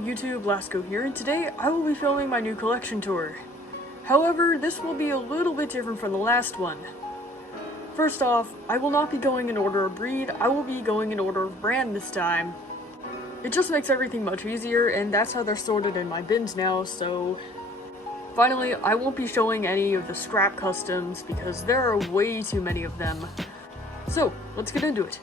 YouTube, Lasco here, and today I will be filming my new collection tour. However, this will be a little bit different from the last one. First off, I will not be going in order of breed, I will be going in order of brand this time. It just makes everything much easier, and that's how they're sorted in my bins now, so... Finally, I won't be showing any of the scrap customs because there are way too many of them. So, let's get into it.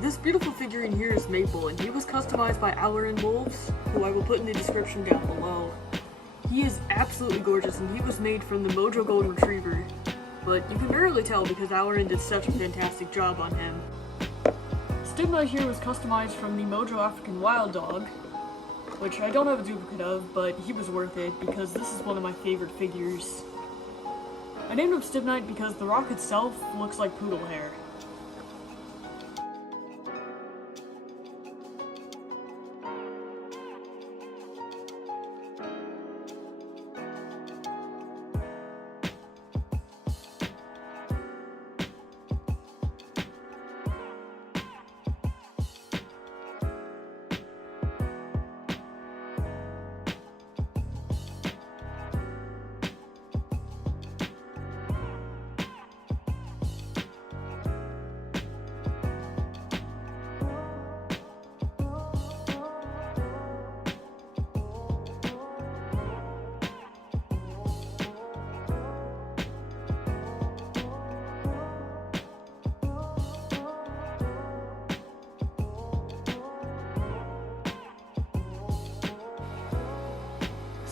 This beautiful figurine here is Maple, and he was customized by Wolves, who I will put in the description down below. He is absolutely gorgeous, and he was made from the Mojo Golden Retriever, but you can barely tell because Alarin did such a fantastic job on him. Stibnite here was customized from the Mojo African Wild Dog, which I don't have a duplicate of, but he was worth it because this is one of my favorite figures. I named him Stibnite because the rock itself looks like poodle hair.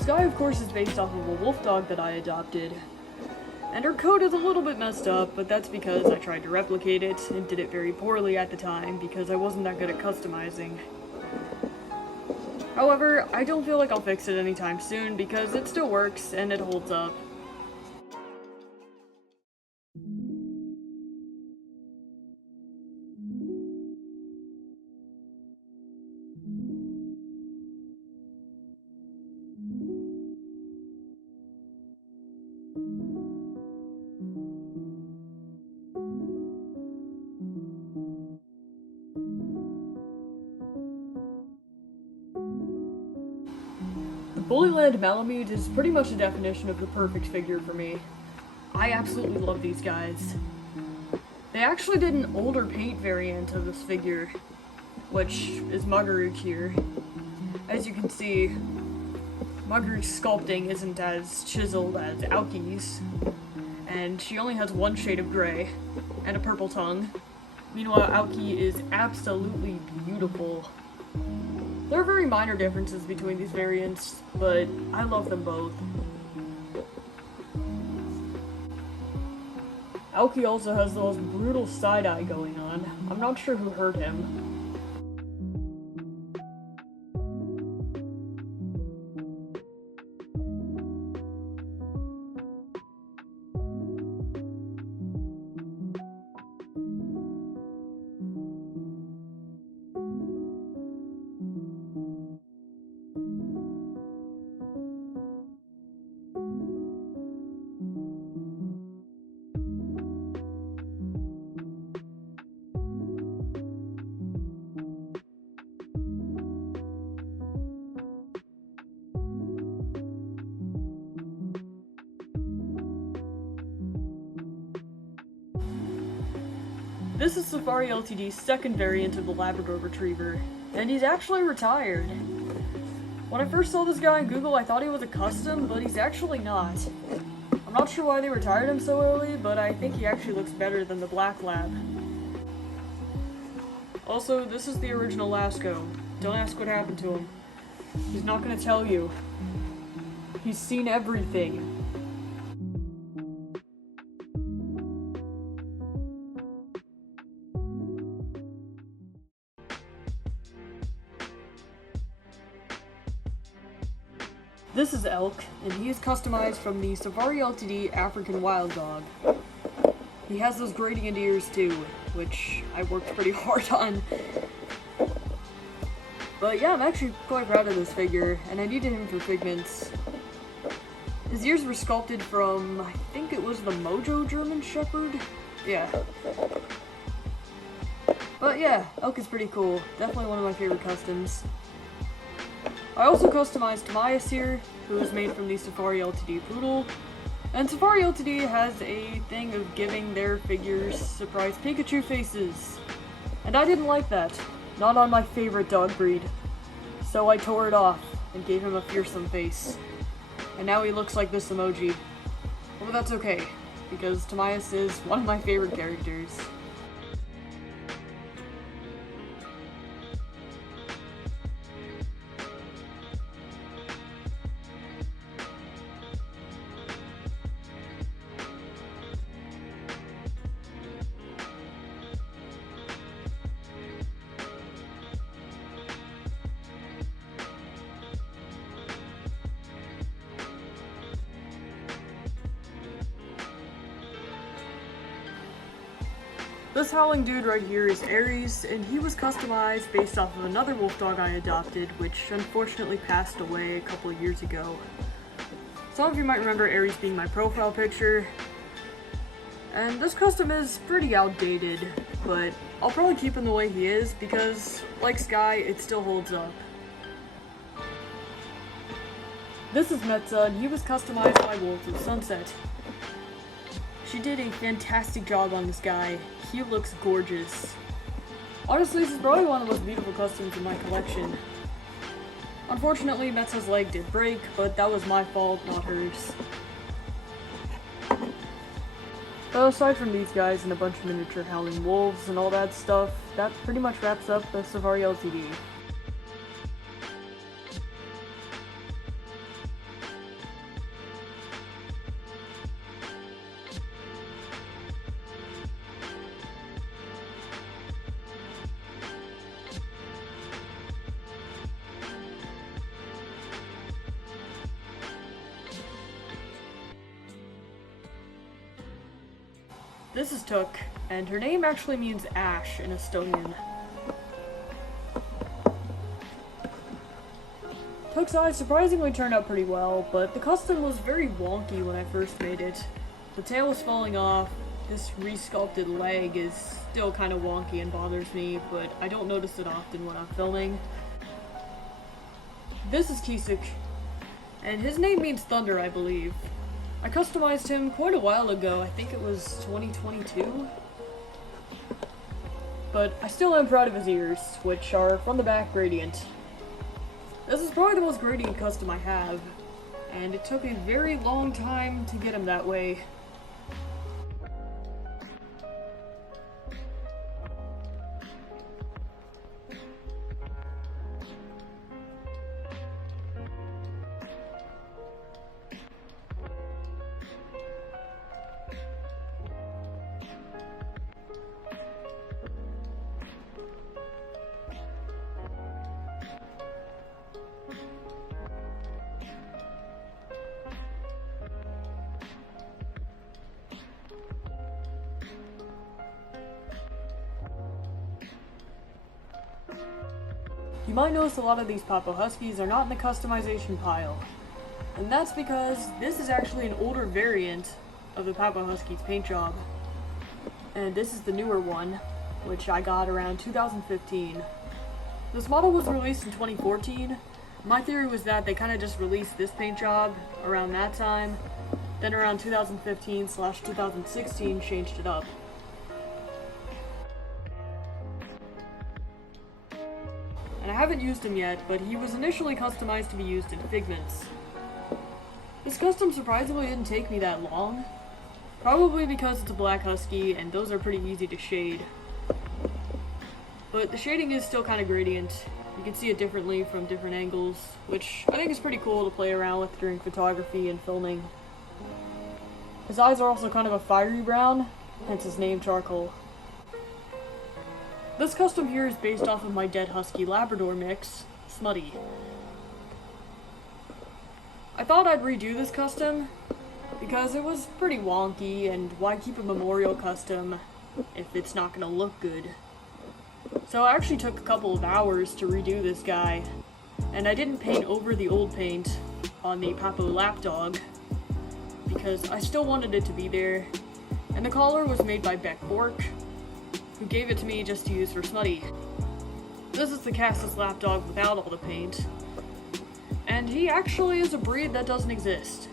Sky, of course, is based off of a wolf dog that I adopted, and her coat is a little bit messed up, but that's because I tried to replicate it and did it very poorly at the time because I wasn't that good at customizing. However, I don't feel like I'll fix it anytime soon because it still works and it holds up. Bullyland Malamute is pretty much the definition of the perfect figure for me. I absolutely love these guys. They actually did an older paint variant of this figure, which is Mugaruk here. As you can see, Muguruk's sculpting isn't as chiseled as Aokie's, and she only has one shade of gray and a purple tongue. Meanwhile, Aokie is absolutely beautiful. There are very minor differences between these variants, but I love them both. Aokie also has the most brutal side-eye going on. I'm not sure who hurt him. This is SAFARILTD's second variant of the Labrador Retriever, and he's actually retired. When I first saw this guy on Google, I thought he was a custom, but he's actually not. I'm not sure why they retired him so early, but I think he actually looks better than the Black Lab. Also, this is the original Lasco. Don't ask what happened to him. He's not gonna tell you. He's seen everything. This is Elk, and he is customized from the SAFARILTD African Wild Dog. He has those gradient ears too, which I worked pretty hard on. But yeah, I'm actually quite proud of this figure, and I needed him for figments. His ears were sculpted from, I think it was the Mojo German Shepherd? Yeah. But yeah, Elk is pretty cool. Definitely one of my favorite customs. I also customized Tamias here, who is made from the SAFARILTD poodle. And SAFARILTD has a thing of giving their figures surprise Pikachu faces. And I didn't like that. Not on my favorite dog breed. So I tore it off and gave him a fearsome face. And now he looks like this emoji. But that's okay, because Tamias is one of my favorite characters. This howling dude right here is Aries, and he was customized based off of another wolf dog I adopted, which unfortunately passed away a couple of years ago. Some of you might remember Aries being my profile picture, and this custom is pretty outdated, but I'll probably keep him the way he is because, like Sky, it still holds up. This is Metza, and he was customized by Wolves of Sunset. She did a fantastic job on this guy. He looks gorgeous. Honestly, this is probably one of the most beautiful customs in my collection. Unfortunately, Metza's leg did break, but that was my fault, not hers. But aside from these guys and a bunch of miniature howling wolves and all that stuff, that pretty much wraps up the SAFARILTD. This is Tuhk, and her name actually means ash in Estonian. Tuhk's eyes surprisingly turned out pretty well, but the custom was very wonky when I first made it. The tail was falling off, this resculpted leg is still kind of wonky and bothers me, but I don't notice it often when I'm filming. This is Kisuk, and his name means thunder, I believe. I customized him quite a while ago, I think it was 2022. But I still am proud of his ears, which are from the back gradient. This is probably the most gradient custom I have, and it took a very long time to get him that way. You might notice a lot of these Papo Huskies are not in the customization pile. And that's because this is actually an older variant of the Papo Husky's paint job. And this is the newer one, which I got around 2015. This model was released in 2014. My theory was that they kind of just released this paint job around that time, then around 2015/2016 changed it up. And I haven't used him yet, but he was initially customized to be used in Figments. This custom surprisingly didn't take me that long, probably because it's a black husky and those are pretty easy to shade. But the shading is still kind of gradient. You can see it differently from different angles, which I think is pretty cool to play around with during photography and filming. His eyes are also kind of a fiery brown, hence his name Charcoal. This custom here is based off of my dead husky Labrador mix, Smutty. I thought I'd redo this custom, because it was pretty wonky, and why keep a memorial custom if it's not gonna look good? So I actually took a couple of hours to redo this guy, and I didn't paint over the old paint on the Papo lapdog because I still wanted it to be there, and the collar was made by Beck Bork, who gave it to me just to use for Smutty. This is the Cassis lapdog without all the paint, and he actually is a breed that doesn't exist.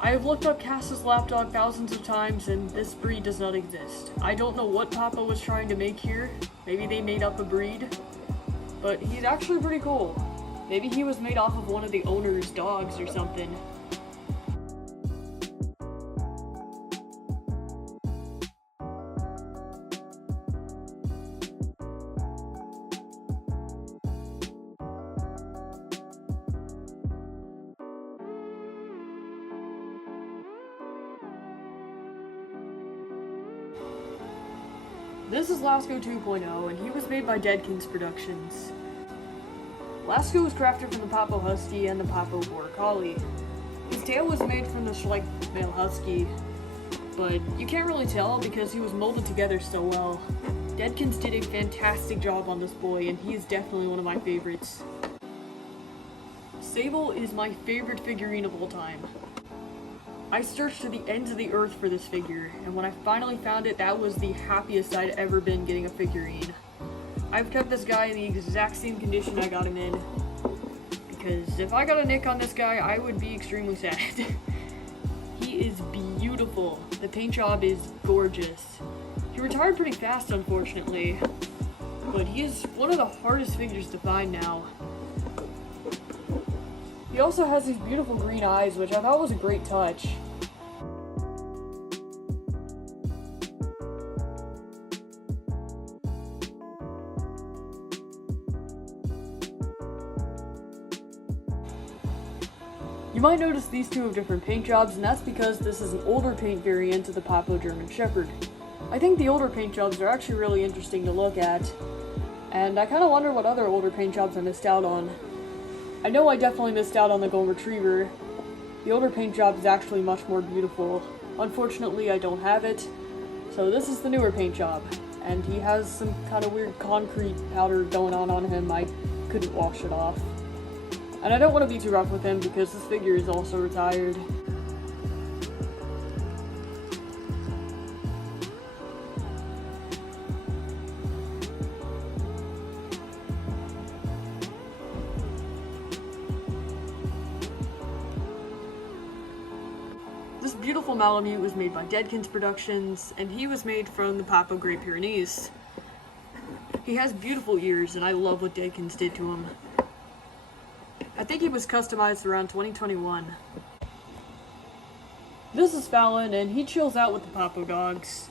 I have looked up Cassis lapdog thousands of times, and this breed does not exist. I don't know what Papo was trying to make here. Maybe they made up a breed, but he's actually pretty cool. Maybe he was made off of one of the owner's dogs or something. This is Lasco 2.0, and he was made by Deadkins Productions. Lasco was crafted from the Papo Husky and the Papo Border Collie. His tail was made from the Schleich male husky, but you can't really tell because he was molded together so well. Deadkins did a fantastic job on this boy, and he is definitely one of my favorites. Sable is my favorite figurine of all time. I searched to the ends of the earth for this figure, and when I finally found it, that was the happiest I'd ever been getting a figurine. I've kept this guy in the exact same condition I got him in, because if I got a nick on this guy, I would be extremely sad. He is beautiful. The paint job is gorgeous. He retired pretty fast, unfortunately, but he is one of the hardest figures to find now. He also has these beautiful green eyes, which I thought was a great touch. You might notice these two have different paint jobs, and that's because this is an older paint variant of the Papo German Shepherd. I think the older paint jobs are actually really interesting to look at, and I kind of wonder what other older paint jobs I missed out on. I know I definitely missed out on the Golden Retriever. The older paint job is actually much more beautiful. Unfortunately, I don't have it, so this is the newer paint job, and he has some kind of weird concrete powder going on him. I couldn't wash it off. And I don't want to be too rough with him because this figure is also retired. This beautiful Malamute was made by Deadkins Productions, and he was made from the Papo Great Pyrenees. He has beautiful ears, and I love what Deadkins did to him. I think he was customized around 2021. This is Fallon, and he chills out with the Papo dogs.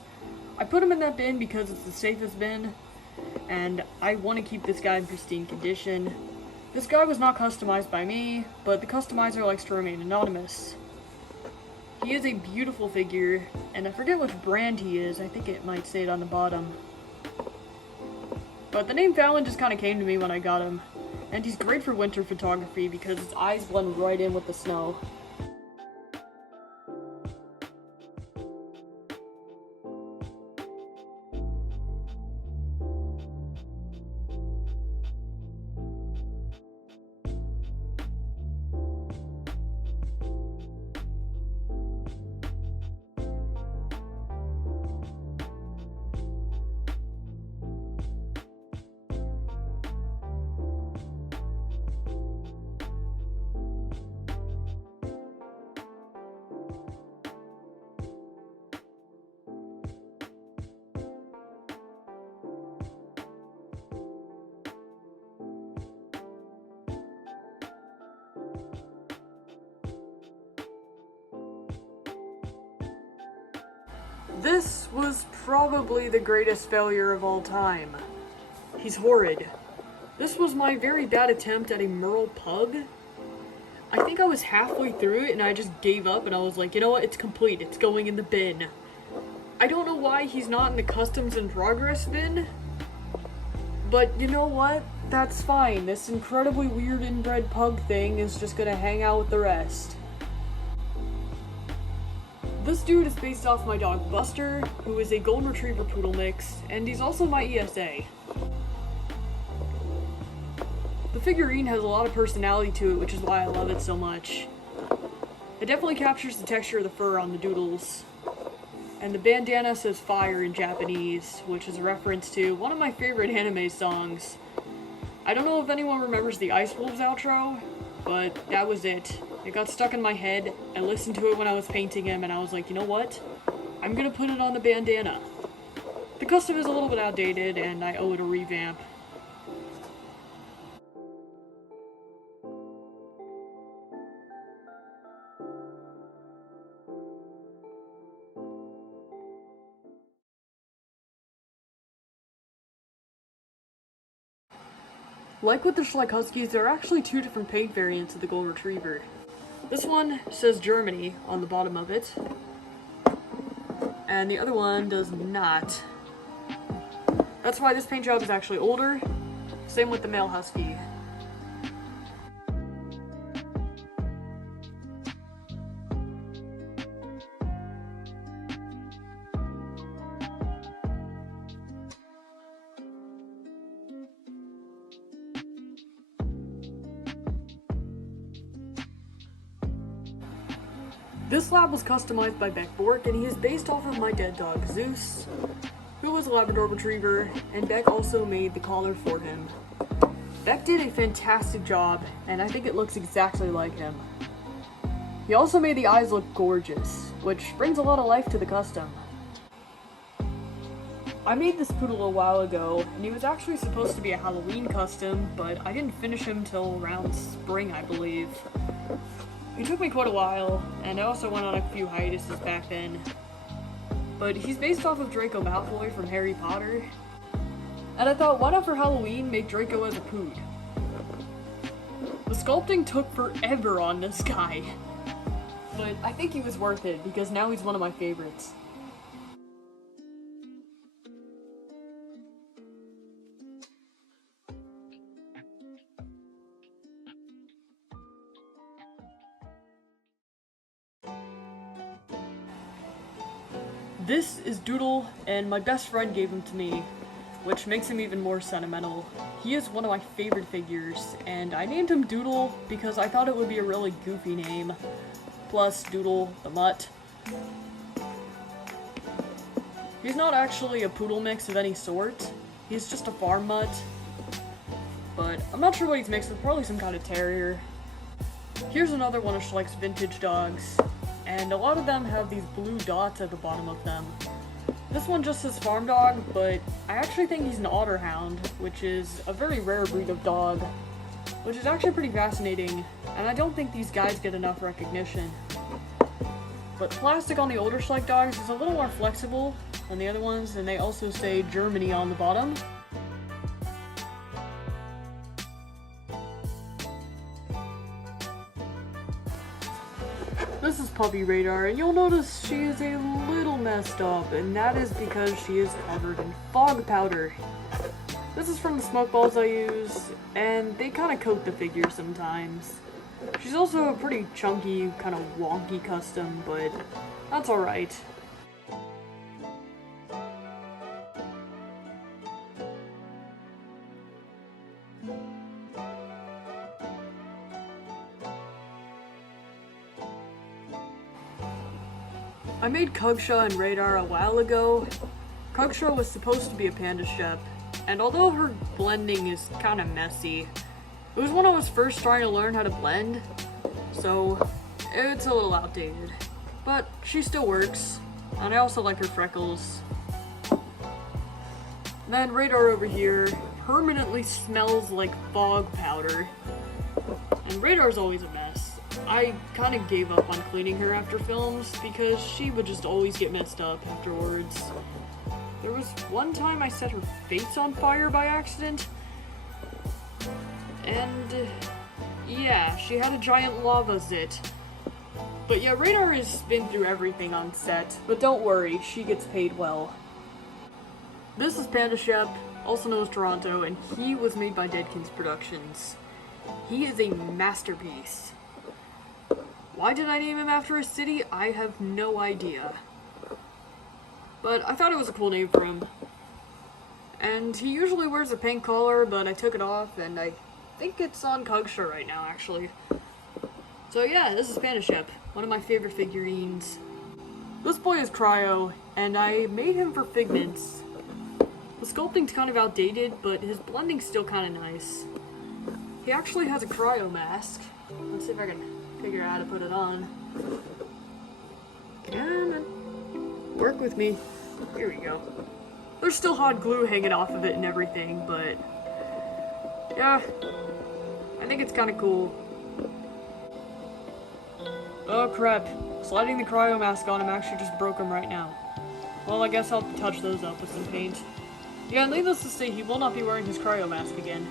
I put him in that bin because it's the safest bin, and I want to keep this guy in pristine condition. This guy was not customized by me, but the customizer likes to remain anonymous. He is a beautiful figure, and I forget which brand he is. I think it might say it on the bottom. But the name Fallon just kind of came to me when I got him. And he's great for winter photography because his eyes blend right in with the snow. This was probably the greatest failure of all time. He's horrid. This was my very bad attempt at a Merle Pug. I think I was halfway through it and I just gave up and I was like, you know what, it's complete, it's going in the bin. I don't know why he's not in the customs in progress bin, but you know what, that's fine. This incredibly weird inbred pug thing is just gonna hang out with the rest. This dude is based off my dog Buster, who is a golden retriever poodle mix, and he's also my ESA. The figurine has a lot of personality to it, which is why I love it so much. It definitely captures the texture of the fur on the doodles. And the bandana says fire in Japanese, which is a reference to one of my favorite anime songs. I don't know if anyone remembers the Ice Wolves outro, but that was it. It got stuck in my head. I listened to it when I was painting him, and I was like, you know what? I'm gonna put it on the bandana. The custom is a little bit outdated, and I owe it a revamp. Like with the Schleich Huskies, there are actually two different paint variants of the Golden Retriever. This one says Germany on the bottom of it, and the other one does not. That's why this paint job is actually older. Same with the male Husky. This lab was customized by Beck Bork, and he is based off of my dead dog Zeus, who was a Labrador Retriever, and Beck also made the collar for him. Beck did a fantastic job, and I think it looks exactly like him. He also made the eyes look gorgeous, which brings a lot of life to the custom. I made this poodle a while ago, and he was actually supposed to be a Halloween custom, but I didn't finish him till around spring, I believe. It took me quite a while, and I also went on a few hiatuses back then. But he's based off of Draco Malfoy from Harry Potter. And I thought, why not for Halloween make Draco as a pood? The sculpting took forever on this guy. But I think he was worth it, because now he's one of my favorites. This is Doodle, and my best friend gave him to me, which makes him even more sentimental. He is one of my favorite figures, and I named him Doodle because I thought it would be a really goofy name. Plus, Doodle the mutt. He's not actually a poodle mix of any sort. He's just a farm mutt. But I'm not sure what he's mixed with, probably some kind of terrier. Here's another one of Schleich's vintage dogs. And a lot of them have these blue dots at the bottom of them. This one just says farm dog, but I actually think he's an otter hound, which is a very rare breed of dog, which is actually pretty fascinating, and I don't think these guys get enough recognition. But plastic on the older Schleich dogs is a little more flexible than the other ones, and they also say Germany on the bottom. This is Puppy Radar, and you'll notice she is a little messed up, and that is because she is covered in fog powder. This is from the smoke balls I use, and they kind of coat the figure sometimes. She's also a pretty chunky, kind of wonky custom, but that's alright. I made Kugsha and Radar a while ago. Kugsha was supposed to be a panda shep, and although her blending is kind of messy, it was when I was first trying to learn how to blend, so it's a little outdated. But she still works, and I also like her freckles. Then Radar over here permanently smells like fog powder, and Radar's always a mess. I kind of gave up on cleaning her after films because she would just always get messed up afterwards. There was one time I set her face on fire by accident, and yeah, she had a giant lava zit. But yeah, Radar has been through everything on set, but don't worry, she gets paid well. This is Panda Shep, also known as Toronto, and he was made by Deadkins Productions. He is a masterpiece. Why did I name him after a city? I have no idea. But I thought it was a cool name for him. And he usually wears a pink collar, but I took it off, and I think it's on CollectA right now, actually. So yeah, this is Panda Ship, one of my favorite figurines. This boy is Cryo, and I made him for Figments. The sculpting's kind of outdated, but his blending's still kind of nice. He actually has a Cryo mask. Let's see if I can figure out how to put it on. Come on. Work with me. Here we go. There's still hot glue hanging off of it and everything, but yeah, I think it's kind of cool. Oh crap, sliding the Cryo mask on him actually just broke him right now. Well, I guess I'll touch those up with some paint. Yeah, and needless to say, he will not be wearing his Cryo mask again.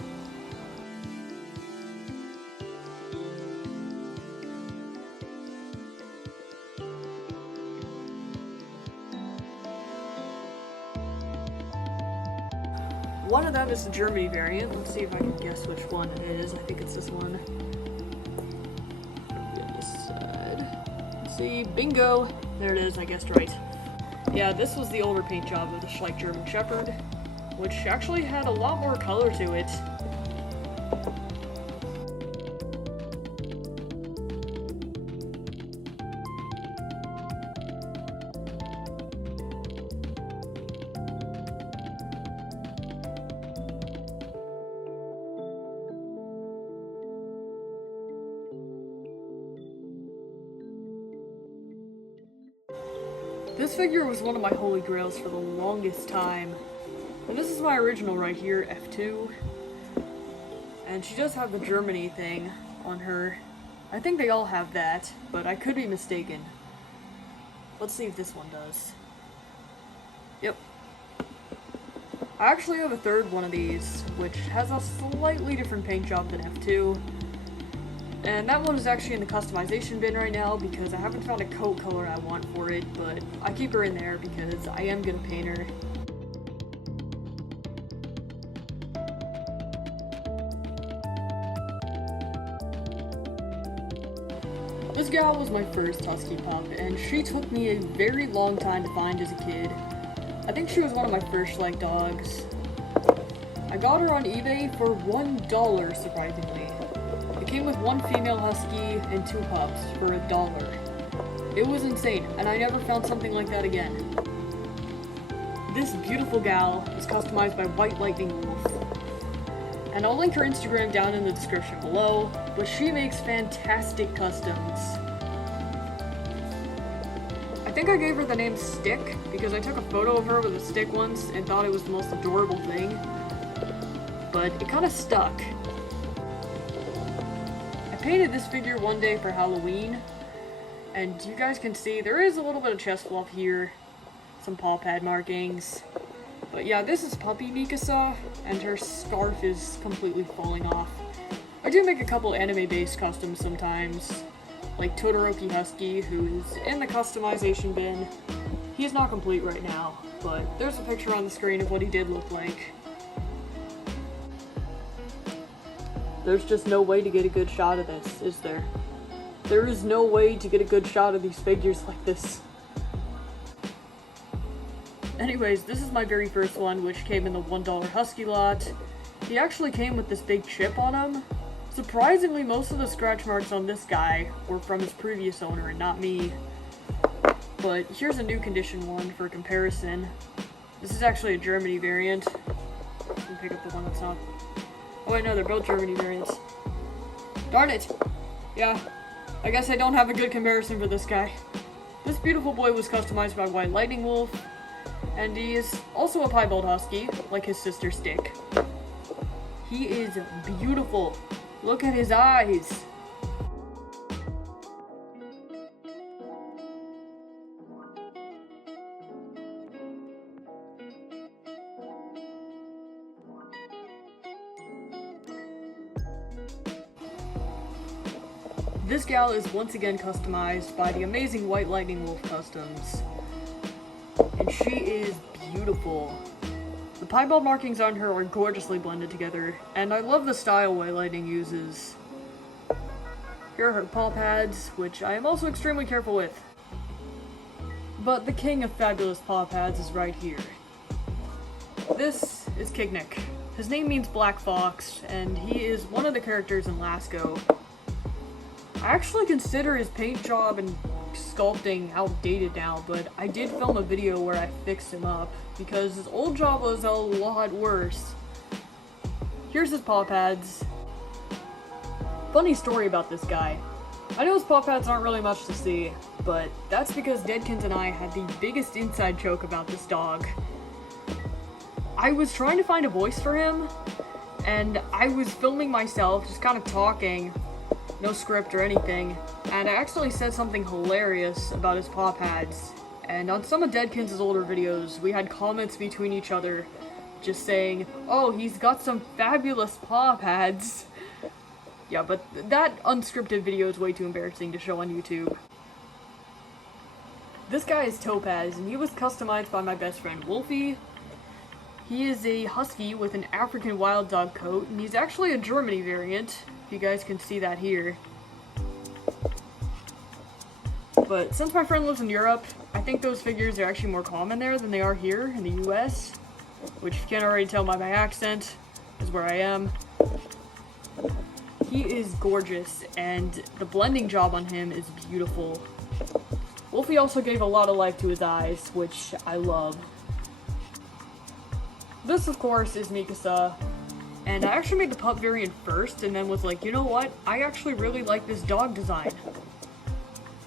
One of them is the Germany variant. Let's see if I can guess which one it is. I think it's this one. This side. Let's see. Bingo! There it is, I guessed right. Yeah, this was the older paint job of the Schleich German Shepherd, which actually had a lot more color to it. This figure was one of my holy grails for the longest time. And this is my original right here, F2. And she does have the Germany thing on her. I think they all have that, but I could be mistaken. Let's see if this one does. Yep. I actually have a third one of these, which has a slightly different paint job than F2. And that one is actually in the customization bin right now because I haven't found a coat color I want for it, but I keep her in there because I am gonna paint her. This gal was my first husky pup, and she took me a very long time to find as a kid. I think she was one of my first Schleich dogs. I got her on eBay for $1, surprisingly. It came with one female husky and 2 pups for $1. It was insane, and I never found something like that again. This beautiful gal is customized by White Lightning Wolf. And I'll link her Instagram down in the description below, but she makes fantastic customs. I think I gave her the name Stick because I took a photo of her with a stick once and thought it was the most adorable thing. But it kind of stuck. I painted this figure one day for Halloween, and you guys can see there is a little bit of chest fluff here, some paw pad markings. But yeah, this is Puppy Mikasa, and her scarf is completely falling off. I do make a couple anime-based customs sometimes, like Todoroki Husky, who's in the customization bin. He's not complete right now, but there's a picture on the screen of what he did look like. There's just no way to get a good shot of this, is there? There is no way to get a good shot of these figures like this. Anyways, this is my very first one, which came in the $1 Husky lot. He actually came with this big chip on him. Surprisingly, most of the scratch marks on this guy were from his previous owner and not me. But here's a new condition one for comparison. This is actually a Germany variant. I can pick up the one that's not. Oh wait, no, they're both Germany variants. Darn it! Yeah, I guess I don't have a good comparison for this guy. This beautiful boy was customized by White Lightning Wolf, and he is also a piebald husky, like his sister Stick. He is beautiful. Look at his eyes. This gal is once again customized by the amazing White Lightning Wolf Customs. And she is beautiful. The piebald markings on her are gorgeously blended together, and I love the style White Lightning uses. Here are her paw pads, which I am also extremely careful with. But the king of fabulous paw pads is right here. This is Kignick. His name means Black Fox, and he is one of the characters in Lasco. I actually consider his paint job and sculpting outdated now, but I did film a video where I fixed him up, because his old job was a lot worse. Here's his paw pads. Funny story about this guy. I know his paw pads aren't really much to see, but that's because Deadkins and I had the biggest inside joke about this dog. I was trying to find a voice for him, and I was filming myself, just kind of talking, no script or anything, and I accidentally said something hilarious about his paw pads. And on some of Deadkins' older videos, we had comments between each other, just saying, "Oh, he's got some fabulous paw pads." Yeah, but that unscripted video is way too embarrassing to show on YouTube. This guy is Topaz, and he was customized by my best friend Wolfie. He is a husky with an African wild dog coat, and he's actually a Germany variant, if you guys can see that here. But since my friend lives in Europe, I think those figures are actually more common there than they are here in the US, which, if you can't already tell by my accent, is where I am. He is gorgeous, and the blending job on him is beautiful. Wolfie also gave a lot of life to his eyes, which I love. This, of course, is Mikasa, and I actually made the pup variant first, and then was like, you know what, I actually really like this dog design.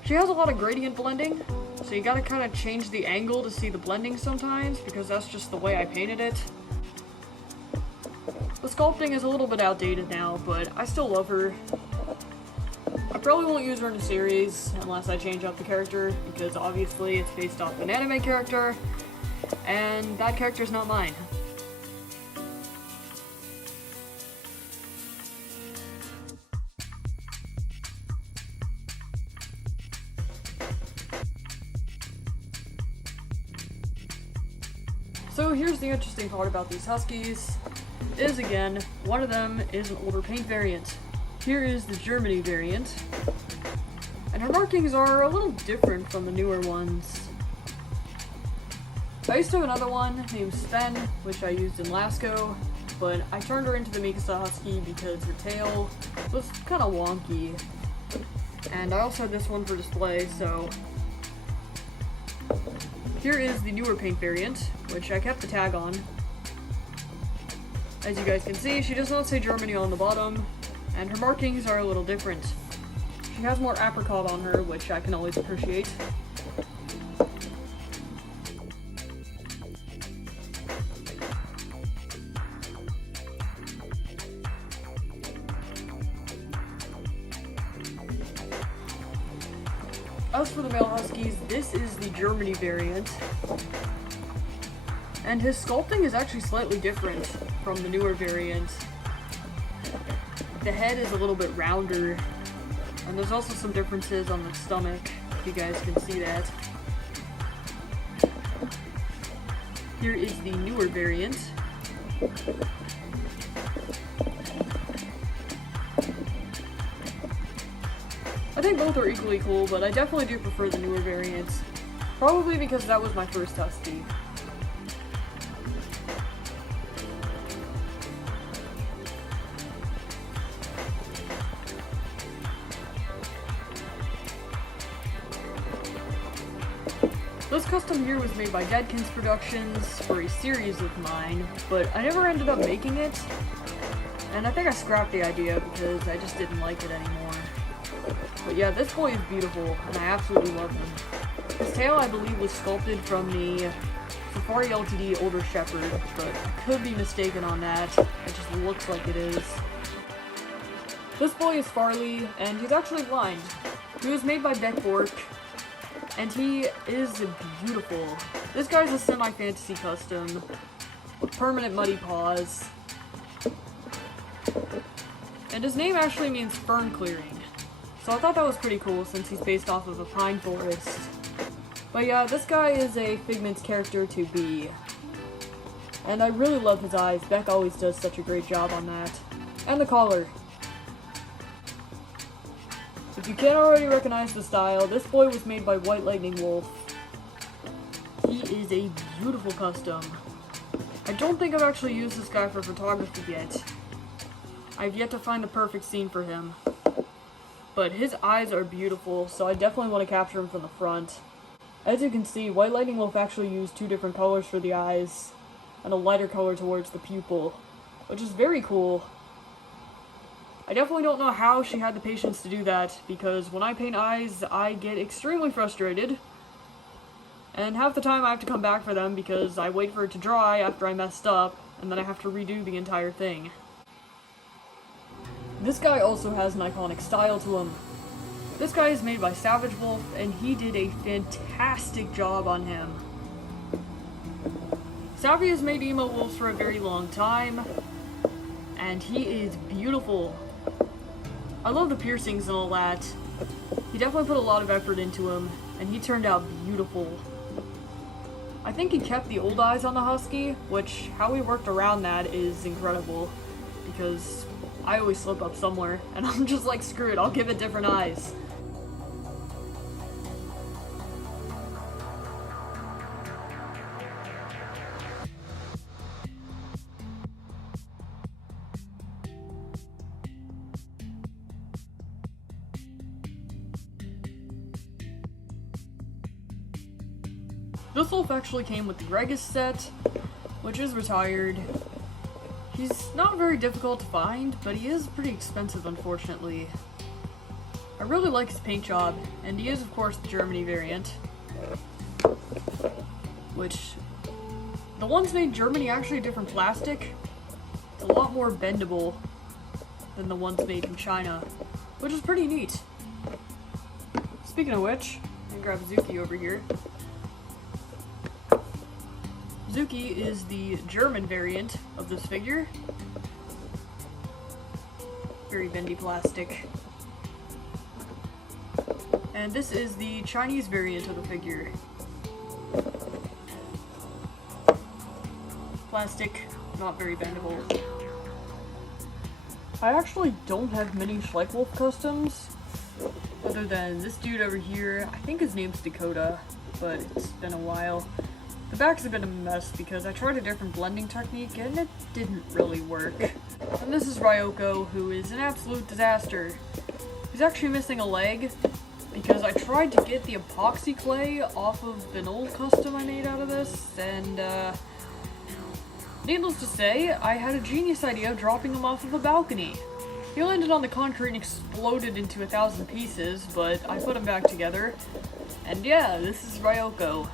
She has a lot of gradient blending, so you gotta kind of change the angle to see the blending sometimes, because that's just the way I painted it. The sculpting is a little bit outdated now, but I still love her. I probably won't use her in a series unless I change up the character, because obviously it's based off an anime character, and that character's not mine. So here's the interesting part about these huskies, is again, one of them is an older paint variant. Here is the Germany variant, and her markings are a little different from the newer ones. I used to have another one named Sven, which I used in Lasco, but I turned her into the Mikasa Husky because her tail was kind of wonky. And I also had this one for display, so... Here is the newer paint variant, which I kept the tag on. As you guys can see, she does not say Germany on the bottom, and her markings are a little different. She has more apricot on her, which I can always appreciate. As for the male huskies, this is the Germany variant. And his sculpting is actually slightly different from the newer variant. The head is a little bit rounder, and there's also some differences on the stomach, if you guys can see that. Here is the newer variant. I think both are equally cool, but I definitely do prefer the newer variant. Probably because that was my first husky. This custom here was made by Deadkins Productions for a series of mine, but I never ended up making it, and I think I scrapped the idea because I just didn't like it anymore. But yeah, this boy is beautiful, and I absolutely love him. His tail, I believe, was sculpted from the Safari Ltd Older Shepherd, but I could be mistaken on that. It just looks like it is. This boy is Farley, and he's actually blind. He was made by Beck Bork, and he is beautiful. This guy's a semi-fantasy custom with permanent muddy paws. And his name actually means fern clearing. So I thought that was pretty cool since he's based off of a pine forest. But yeah, this guy is a Figment's character to be. And I really love his eyes. Beck always does such a great job on that. And the collar. If you can't already recognize the style, this boy was made by White Lightning Wolf. He is a beautiful custom. I don't think I've actually used this guy for photography yet. I've yet to find the perfect scene for him. But his eyes are beautiful, so I definitely want to capture him from the front. As you can see, White Lightning Wolf actually used 2 different colors for the eyes, and a lighter color towards the pupil, which is very cool. I definitely don't know how she had the patience to do that, because when I paint eyes, I get extremely frustrated. And half the time I have to come back for them because I wait for it to dry after I messed up, and then I have to redo the entire thing. This guy also has an iconic style to him. This guy is made by Savage Wolf, and he did a fantastic job on him. Savvy has made emo wolves for a very long time, and he is beautiful. I love the piercings and all that. He definitely put a lot of effort into him, and he turned out beautiful. I think he kept the old eyes on the husky, which, how he worked around that is incredible, because I always slip up somewhere, and I'm just like, screw it, I'll give it different eyes. This wolf actually came with the Gregus set, which is retired. He's not very difficult to find, but he is pretty expensive, unfortunately. I really like his paint job, and he is, of course, the Germany variant. Which, the ones made in Germany actually different plastic. It's a lot more bendable than the ones made in China, which is pretty neat. Speaking of which, I'm gonna grab Zuki over here. Zuki is the German variant of this figure. Very bendy plastic. And this is the Chinese variant of the figure. Plastic, not very bendable. I actually don't have many Schleich Wolf customs, other than this dude over here. I think his name's Dakota, but it's been a while. The back's a bit of a mess because I tried a different blending technique and it didn't really work. And this is Ryoko, who is an absolute disaster. He's actually missing a leg because I tried to get the epoxy clay off of an old custom I made out of this, and needless to say, I had a genius idea of dropping him off of a balcony. He landed on the concrete and exploded into 1,000 pieces, but I put him back together, and yeah, this is Ryoko.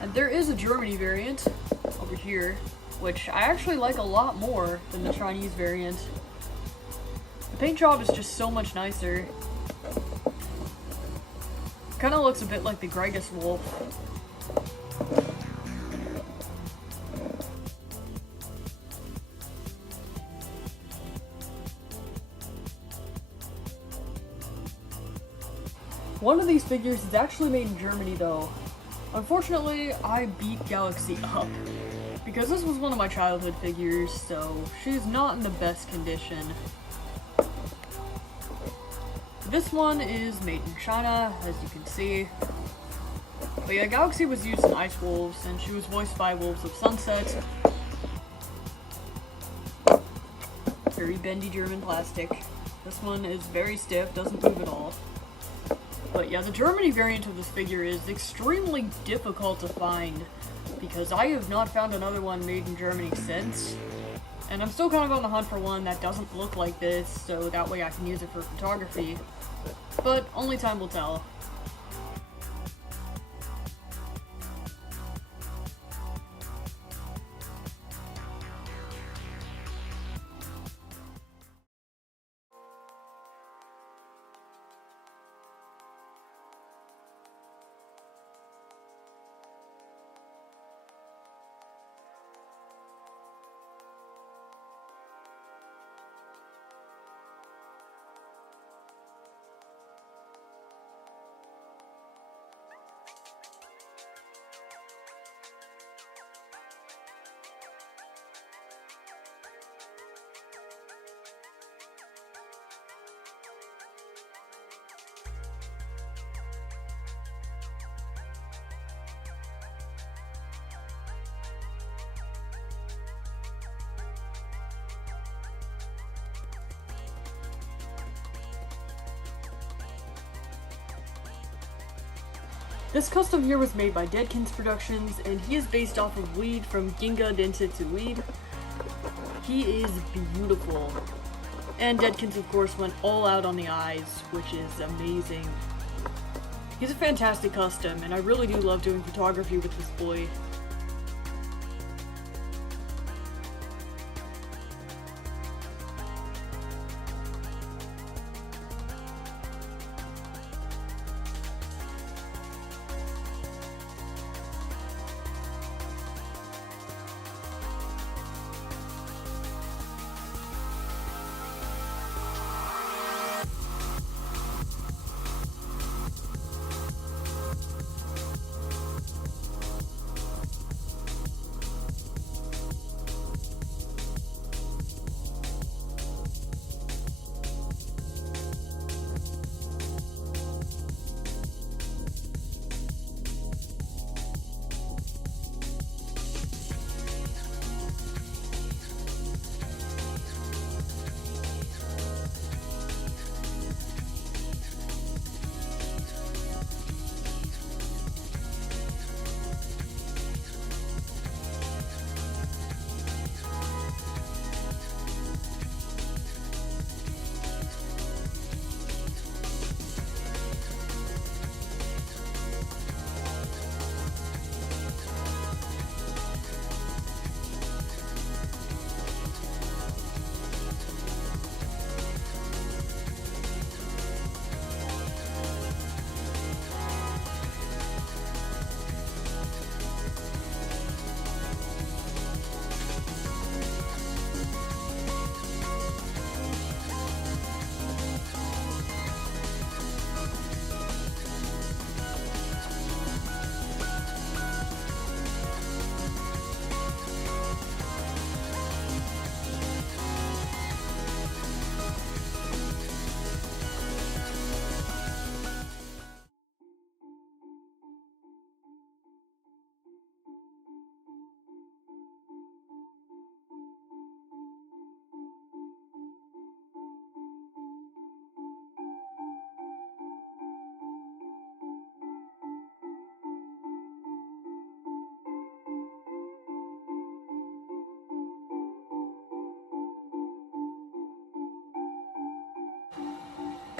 And there is a Germany variant over here, which I actually like a lot more than the Chinese variant. The paint job is just so much nicer. Kind of looks a bit like the Gregus wolf. One of these figures is actually made in Germany though. Unfortunately, I beat Galaxy up, because this was one of my childhood figures, so she's not in the best condition. This one is made in China, as you can see. But yeah, Galaxy was used in Ice Wolves, and she was voiced by Wolves of Sunset. Very bendy German plastic. This one is very stiff, doesn't move at all. But yeah, the Germany variant of this figure is extremely difficult to find, because I have not found another one made in Germany since. And I'm still kind of on the hunt for one that doesn't look like this, so that way I can use it for photography. But only time will tell. This custom here was made by Deadkins Productions, and he is based off of Weed from Ginga Densetsu Weed. He is beautiful. And Deadkins, of course, went all out on the eyes, which is amazing. He's a fantastic custom, and I really do love doing photography with this boy.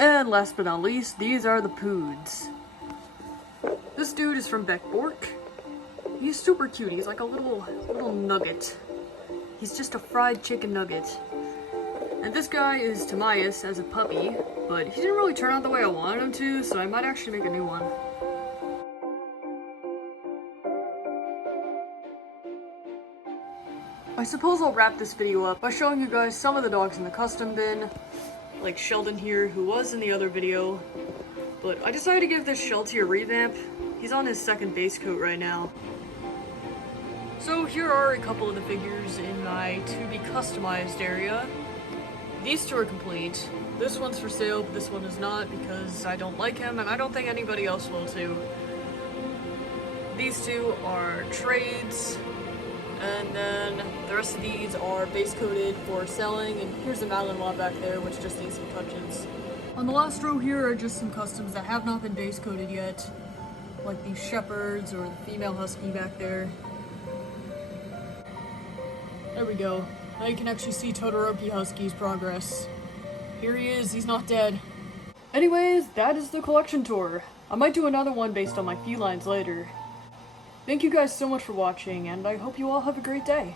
And last but not least, these are the poods. This dude is from Beck Bork. He's super cute. He's like a little nugget. He's just a fried chicken nugget. And this guy is Tamias as a puppy, but he didn't really turn out the way I wanted him to, so I might actually make a new one. I suppose I'll wrap this video up by showing you guys some of the dogs in the custom bin, like Sheldon here, who was in the other video, but I decided to give this Sheltie a revamp. He's on his second base coat right now. So here are a couple of the figures in my to-be customized area. These two are complete. This one's for sale, but this one is not because I don't like him, and I don't think anybody else will too. These two are trades, and then the rest of these are base coated for selling, and here's the Malinois back there, which just needs some touches. On the last row here are just some customs that have not been base coated yet, like these shepherds or the female husky back there. There we go. Now you can actually see Todoroki Husky's progress. Here he is, he's not dead. Anyways, that is the collection tour. I might do another one based on my felines later. Thank you guys so much for watching, and I hope you all have a great day.